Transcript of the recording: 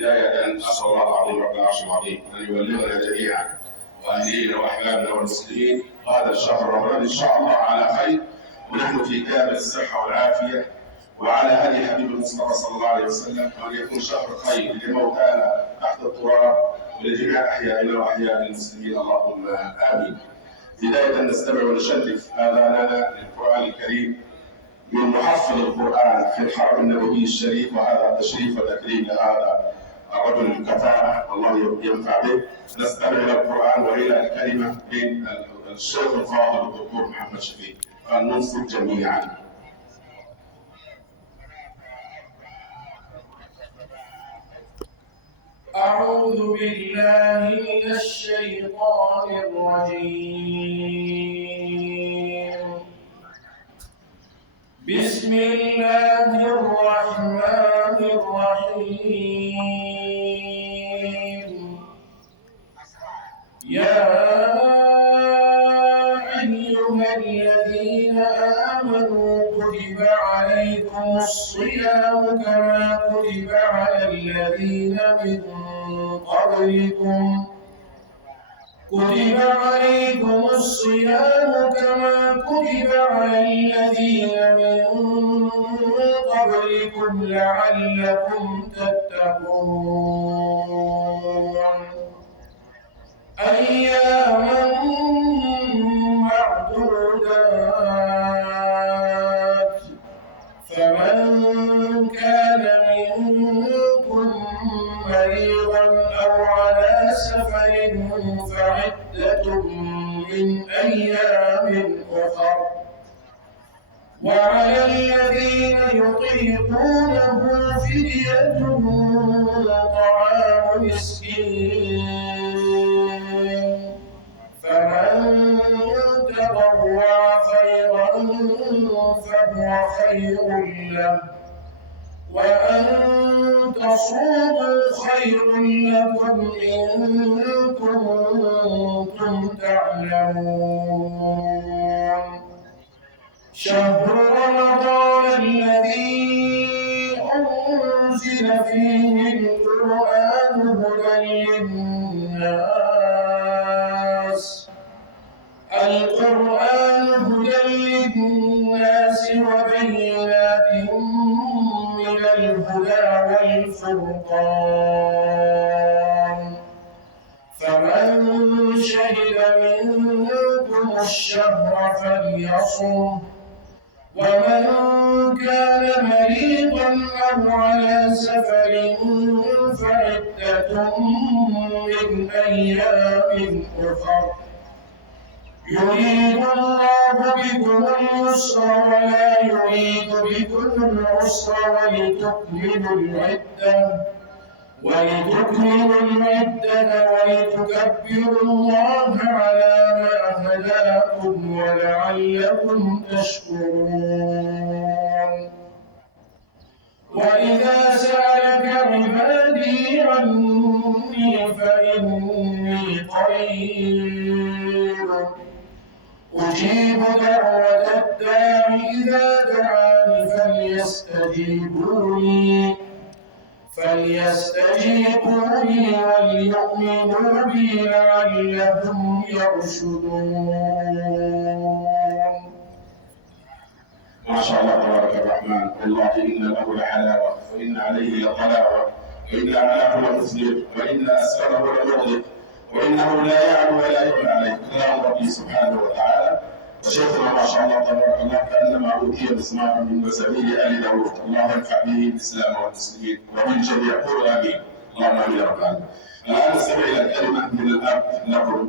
بداية أسأل الله العظيم رب العرش العظيم أن يبلغنا جميعا وأهلينا وأحبابنا والمسلمين هذا الشهر رمضان إن شاء الله على خير، ونحن في كامل الصحة والعافية، وعلى هدي حبيب المصطفى صلى الله عليه وسلم، وأن يكون شهر خير لموتانا تحت التراب ولجميع أحيائنا وأحياء المسلمين، اللهم آمين. بداية نستمع ونشرف آذاننا للقرآن الكريم من محفظ القرآن في الحرم النبوي الشريف، وهذا تشريف وتكريم لهذا الرجل الكفاءة والله ينفع به. نستمع إلى القرآن وإلى الكلمة من الشيخ الفاضل الدكتور محمد شفيق، فلننصت جميعا. أعوذ بالله من الشيطان الرجيم. بسم الله الرحمن الرحيم. يا أيها الذين آمنوا كتب عليكم الصيام كما كتب على الذين من قبلكم لعلكم تتقون. أياما معدودات، فمن كان منكم مريضا أو على سفر فعدة من أيام أخر، وعلى الذين يطيقونه فدية طعام مسكين، فمن تطوع خيرا فهو خير له، وأن تصوموا خير لكم إن كنتم تعلمون. شهر رمضان الذي أنزل فيه القرآن هدى للناس، وبينات من الهدى والفرقان، فمن شهد منكم الشهر فليصم، ومن كان مريضا أو على سفر فعدة من أيام أخر. يريد الله بكم اليسر ولا يريد بكم العسر ولتكملوا العدة ولتكبروا الله على ما هداكم ولعلكم تشكرون. وإذا سألك عبادي عني فإني قريب أجيب دعوة الداع إذا دعاني فليستجيبوا لي وليؤمنوا بي لعلهم يرشدون. ما شاء الله تبارك الرحمن. والله إن له لحلاوة وإن عليه لطلاوة، وإن أعلاه لمثمر وإن أسفله لمغلق، وإنه لا يعلو ولا يعلى عليه. كلام ربي سبحانه وتعالى. وشيخنا ما شاء الله تبارك الله كأنما أوتي مسمارا من مزامير آل داوود، الله ينفع به الإسلام والمسلمين وبالجميع. قولوا آمين. اللهم آمين يا رب العالمين. الآن نستمع إلى الكلمة من الأب لكم.